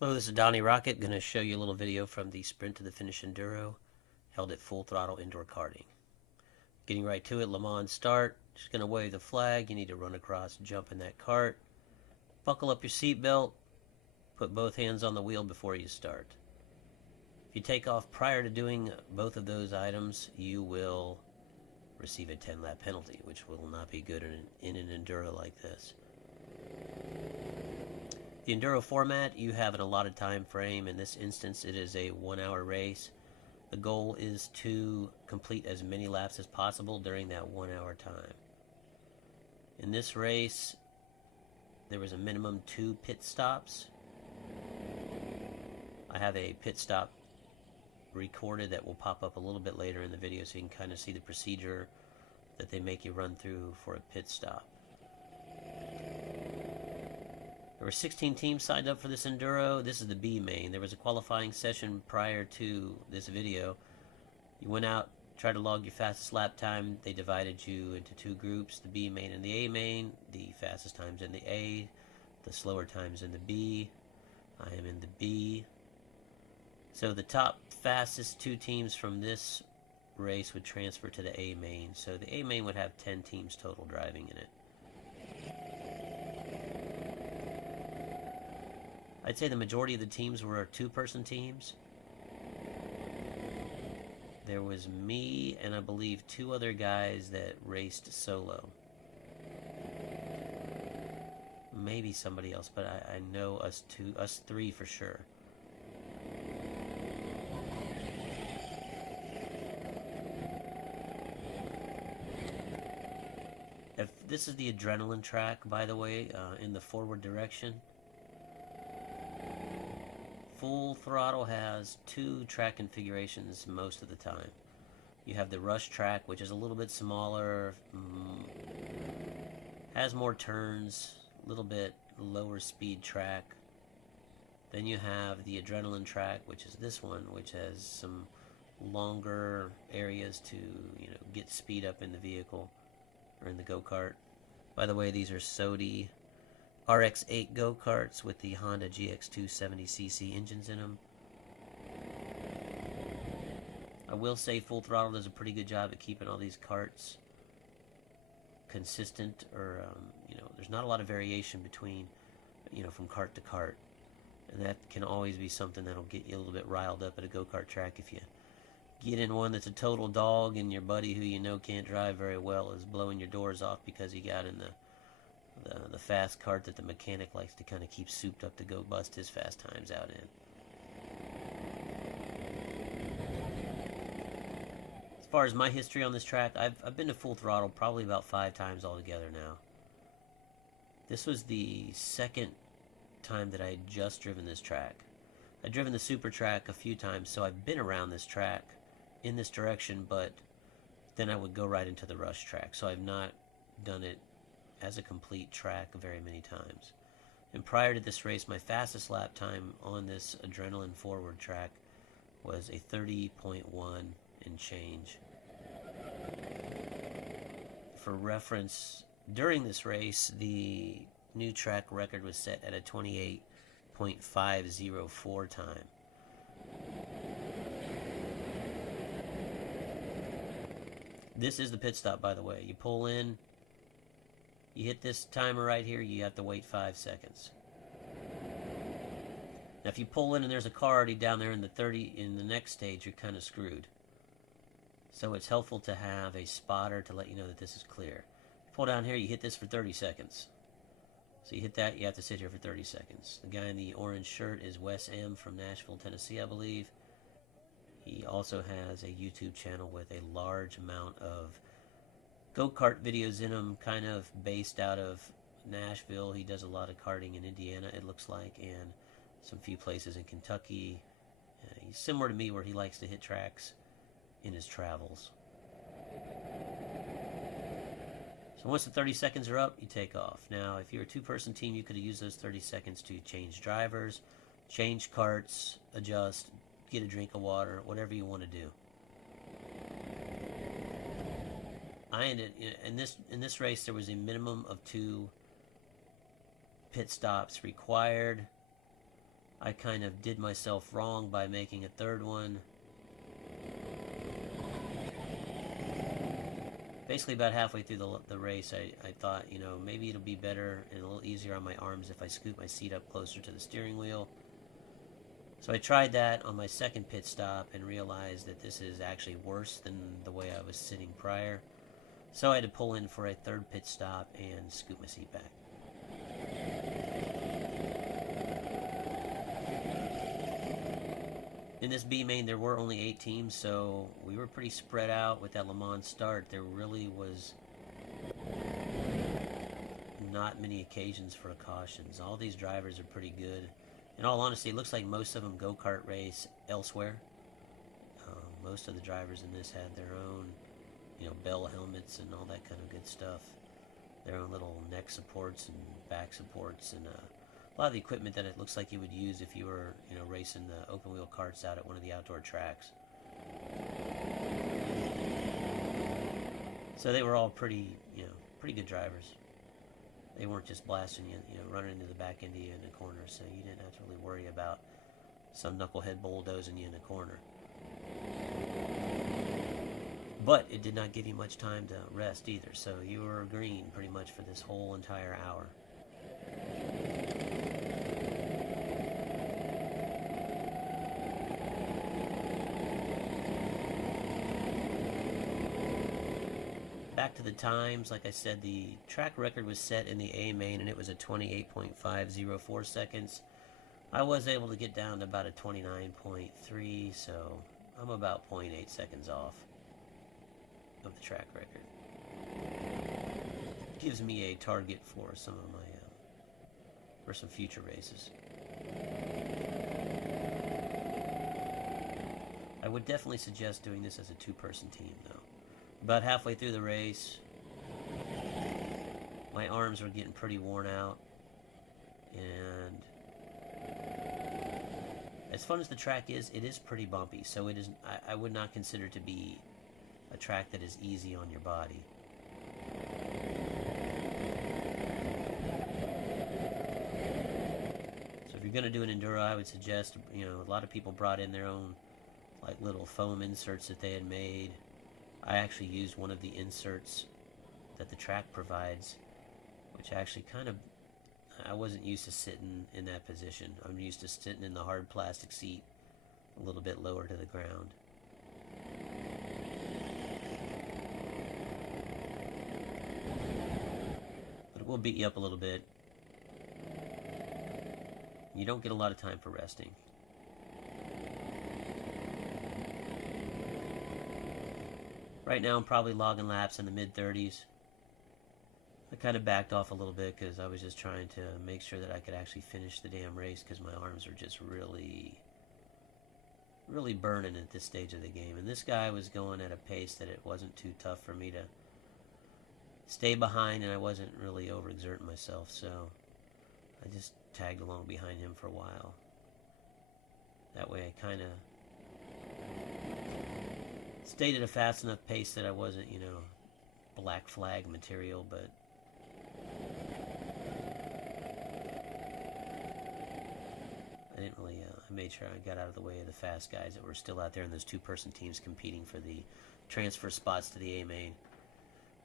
Hello, this is Donnie Rocket. Going to show you a little video from the Sprint to the Finish Enduro held at Full Throttle Indoor Karting. Getting right to it, Le Mans start. Just going to wave the flag. You need to run across, jump in that cart. Buckle up your seatbelt. Put both hands on the wheel before you start. If you take off prior to doing both of those items, you will receive a 10-lap penalty, which will not be good in an enduro like this. The enduro format, you have an allotted time frame. In this instance, it is a 1-hour race. The goal is to complete as many laps as possible during that 1-hour time. In this race, there was a minimum 2 pit stops. I have a pit stop recorded that will pop up a little bit later in the video so you can kind of see the procedure that they make you run through for a pit stop. There were 16 teams signed up for this enduro. This is the B main. There was a qualifying session prior to this video. You went out, tried to log your fastest lap time. They divided you into 2 groups, the B main and the A main. The fastest times in the A, the slower times in the B. I am in the B. So the top fastest 2 teams from this race would transfer to the A main. So the A main would have 10 teams total driving in it. I'd say the majority of the teams were 2-person teams. There was me and I believe 2 other guys that raced solo. Maybe somebody else, but I know us 3 for sure. If this is the adrenaline track, by the way, in the forward direction. Full Throttle has 2 track configurations most of the time. You have the rush track, which is a little bit smaller, has more turns, a little bit lower speed track. Then you have the adrenaline track, which is this one, which has some longer areas to, get speed up in the vehicle or in the go-kart. By the way, these are Sodi RX-8 go-karts with the Honda GX270cc engines in them. I will say Full Throttle does a pretty good job at keeping all these karts consistent, or there's not a lot of variation between, from kart to kart, and that can always be something that'll get you a little bit riled up at a go-kart track. If you get in one that's a total dog and your buddy who can't drive very well is blowing your doors off because he got in the fast cart that the mechanic likes to kind of keep souped up to go bust his fast times out in. As far as my history on this track, I've been to Full Throttle probably about 5 times altogether now. This was the second time that I had just driven this track. I'd driven the super track a few times, so I've been around this track in this direction, but then I would go right into the rush track, so I've not done it as a complete track very many times. And prior to this race, my fastest lap time on this adrenaline forward track was a 30.1 and change. For reference, during this race, the new track record was set at a 28.504 time. This is the pit stop, by the way. You pull in, you hit this timer right here, you have to wait 5 seconds. Now if you pull in and there's a car already down there in the next stage, you're kind of screwed. So it's helpful to have a spotter to let you know that this is clear. Pull down here, you hit this for 30 seconds. So you hit that, you have to sit here for 30 seconds. The guy in the orange shirt is Wes M. from Nashville, Tennessee, I believe. He also has a YouTube channel with a large amount of go-kart videos in him, kind of based out of Nashville. He does a lot of karting in Indiana, it looks like, and some few places in Kentucky. He's similar to me, where he likes to hit tracks in his travels. So once the 30 seconds are up, you take off. Now, if you're a 2-person team, you could have used those 30 seconds to change drivers, change carts, adjust, get a drink of water, whatever you want to do. In this race, there was a minimum of 2 pit stops required. I kind of did myself wrong by making a third one. Basically, about halfway through the race, I thought, you know, maybe it'll be better and a little easier on my arms if I scoot my seat up closer to the steering wheel. So I tried that on my second pit stop and realized that this is actually worse than the way I was sitting prior. So I had to pull in for a third pit stop and scoot my seat back. In this B main, there were only 8 teams, so we were pretty spread out with that Le Mans start. There really was not many occasions for cautions. All these drivers are pretty good. In all honesty, it looks like most of them go-kart race elsewhere. Most of the drivers in this had their own, you know, bell helmets and all that kind of good stuff. Their own little neck supports and back supports and a lot of the equipment that it looks like you would use if you were, you know, racing the open wheel karts out at one of the outdoor tracks. So they were all pretty, you know, pretty good drivers. They weren't just blasting you, you know, running into the back end of you in the corner, so you didn't have to really worry about some knucklehead bulldozing you in the corner. But it did not give you much time to rest either, so you were green pretty much for this whole entire hour. Back to the times, like I said, the track record was set in the A main and it was a 28.504 seconds. I was able to get down to about a 29.3, so I'm about 0.8 seconds off of the track record. Gives me a target for some of my for some future races. I would definitely suggest doing this as a 2-person team, though. About halfway through the race, my arms were getting pretty worn out, and as fun as the track is, it is pretty bumpy, so it is. I would not consider it to be a track that is easy on your body. So if you're going to do an enduro, I would suggest, you know, a lot of people brought in their own like little foam inserts that they had made. I actually used one of the inserts that the track provides, which actually kind of, I wasn't used to sitting in that position. I'm used to sitting in the hard plastic seat a little bit lower to the ground. But it will beat you up a little bit. You don't get a lot of time for resting. Right now I'm probably logging laps in the mid-30s. I kind of backed off a little bit because I was just trying to make sure that I could actually finish the damn race because my arms were just really burning at this stage of the game. And this guy was going at a pace that it wasn't too tough for me to stay behind, and I wasn't really overexerting myself, so I just tagged along behind him for a while. That way I kind of stayed at a fast enough pace that I wasn't, you know, black flag material, but I didn't really, I made sure I got out of the way of the fast guys that were still out there in those 2-person teams competing for the transfer spots to the A main.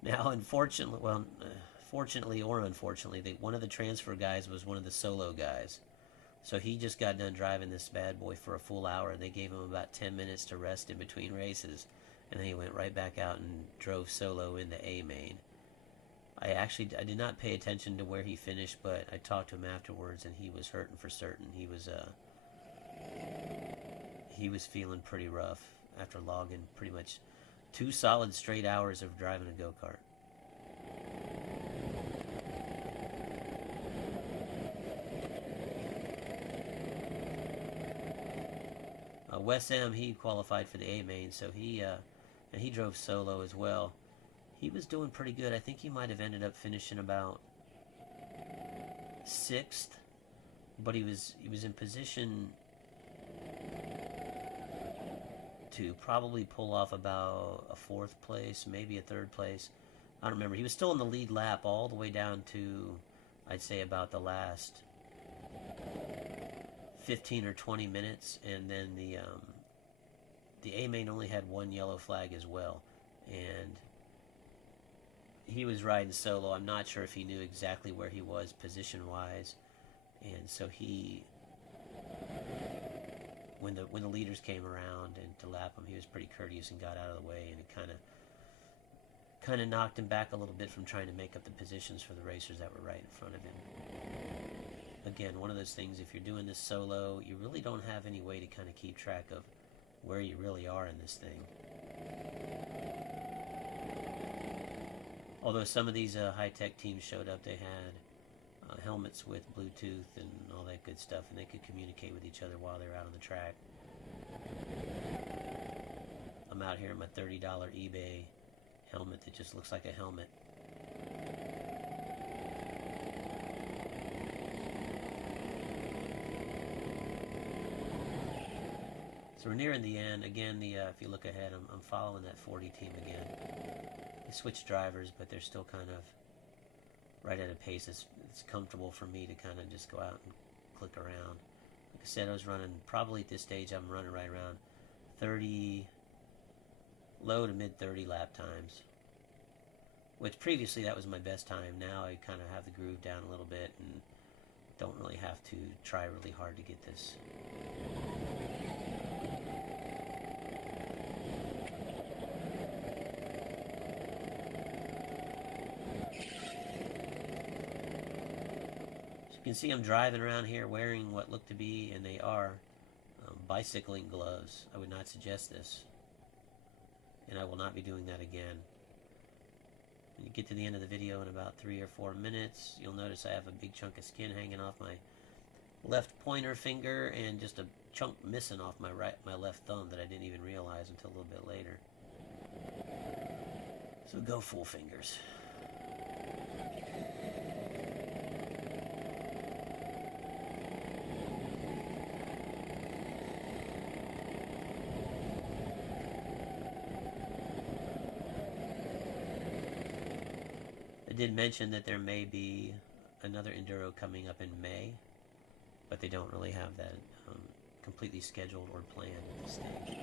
Now, unfortunately, well, fortunately or unfortunately, one of the transfer guys was one of the solo guys. So he just got done driving this bad boy for a full hour, and they gave him about 10 minutes to rest in between races. And then he went right back out and drove solo in the A main. I did not pay attention to where he finished, but I talked to him afterwards, and he was hurting for certain. He was feeling pretty rough after logging pretty much 2 solid straight hours of driving a go-kart. Wes M, he qualified for the A main, so he drove solo as well. He was doing pretty good. I think he might have ended up finishing about 6th, but he was in position to probably pull off about a 4th place, maybe a 3rd place. I don't remember. He was still in the lead lap all the way down to, I'd say, about the last 15 or 20 minutes, and then the A main only had one yellow flag as well, and he was riding solo. I'm not sure if he knew exactly where he was position wise, and so he, when the leaders came around and to lap him, he was pretty courteous and got out of the way, and it kind of knocked him back a little bit from trying to make up the positions for the racers that were right in front of him. Again, one of those things, if you're doing this solo, you really don't have any way to kind of keep track of where you really are in this thing. Although some of these high-tech teams showed up, they had helmets with Bluetooth and all that good stuff, and they could communicate with each other while they're out on the track. I'm out here in my $30 eBay helmet that just looks like a helmet. So we're nearing the end. Again, if you look ahead, I'm following that 40 team again. They switched drivers, but they're still kind of right at a pace that's comfortable for me to kind of just go out and click around. Like I said, I was running, probably at this stage, I'm running right around 30, low to mid 30 lap times. Which previously that was my best time. Now I kind of have the groove down a little bit and don't really have to try really hard to get this. You can see I'm driving around here wearing what look to be, and they are, bicycling gloves. I would not suggest this, and I will not be doing that again. When you get to the end of the video in about 3 or 4 minutes, you'll notice I have a big chunk of skin hanging off my left pointer finger and just a chunk missing off my left thumb that I didn't even realize until a little bit later. So go full fingers. I did mention that there may be another Enduro coming up in May, but they don't really have that completely scheduled or planned at this stage.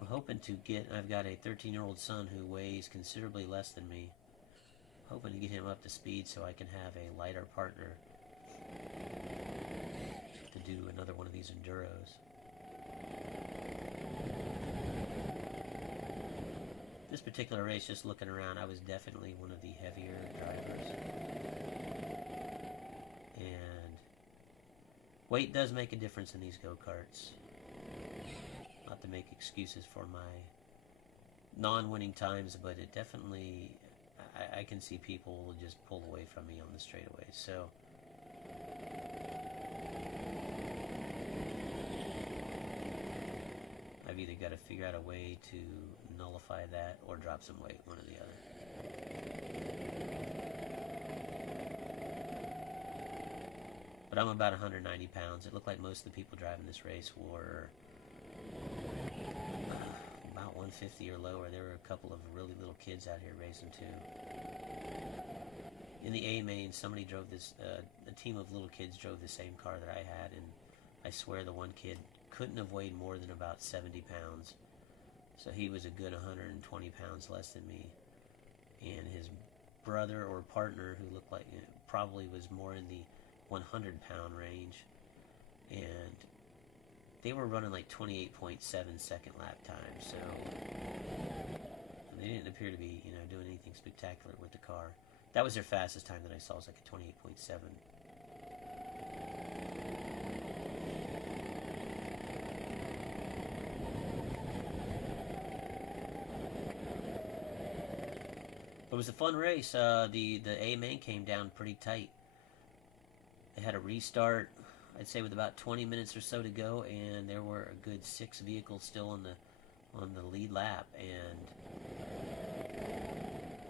I'm hoping to I've got a 13-year-old son who weighs considerably less than me. I'm hoping to get him up to speed so I can have a lighter partner to do another one of these Enduros. This particular race, just looking around, I was definitely one of the heavier drivers. And weight does make a difference in these go-karts. Not to make excuses for my non-winning times, but it definitely, I can see people just pull away from me on the straightaways. So I've either got to figure out a way to nullify that or drop some weight, one or the other. But I'm about 190 pounds. It looked like most of the people driving this race were about 150 or lower. There were a couple of really little kids out here racing too. In the A main, somebody drove this, a team of little kids drove the same car that I had, and I swear the one kid couldn't have weighed more than about 70 pounds. So he was a good 120 pounds less than me. And his brother or partner, who looked like probably was more in the 100-pound range, and they were running like 28.7 second lap time. So they didn't appear to be, doing anything spectacular with the car. That was their fastest time that I saw. It was like a 28.7. It was a fun race. The A main came down pretty tight. They had a restart, I'd say, with about 20 minutes or so to go, and there were a good 6 vehicles still on the lead lap, and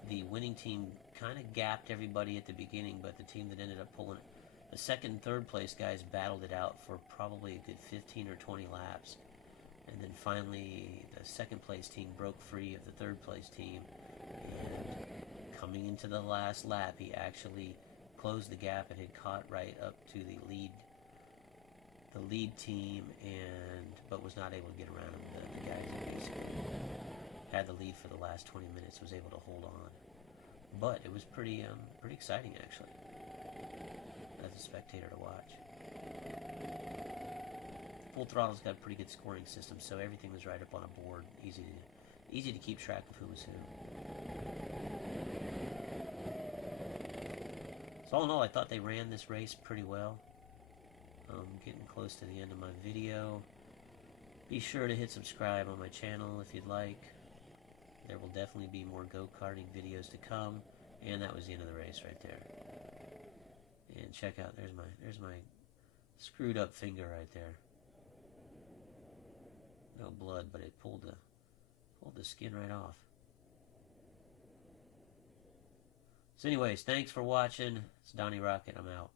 the winning team kind of gapped everybody at the beginning, but the team that ended up pulling it, the second and third place guys battled it out for probably a good 15 or 20 laps, and then finally the second place team broke free of the third place team, and coming into the last lap, he actually closed the gap and had caught right up to the lead team, but was not able to get around him. The guy who basically had the lead for the last 20 minutes was able to hold on. But it was pretty exciting, actually, as a spectator to watch. Full Throttle's got a pretty good scoring system, so everything was right up on a board, easy to keep track of who was who. So all in all, I thought they ran this race pretty well. Getting close to the end of my video. Be sure to hit subscribe on my channel if you'd like. There will definitely be more go-karting videos to come. And that was the end of the race right there. And check out, there's my screwed up finger right there. No blood, but it pulled the skin right off. So anyways, thanks for watching. It's Donnie Rocket. I'm out.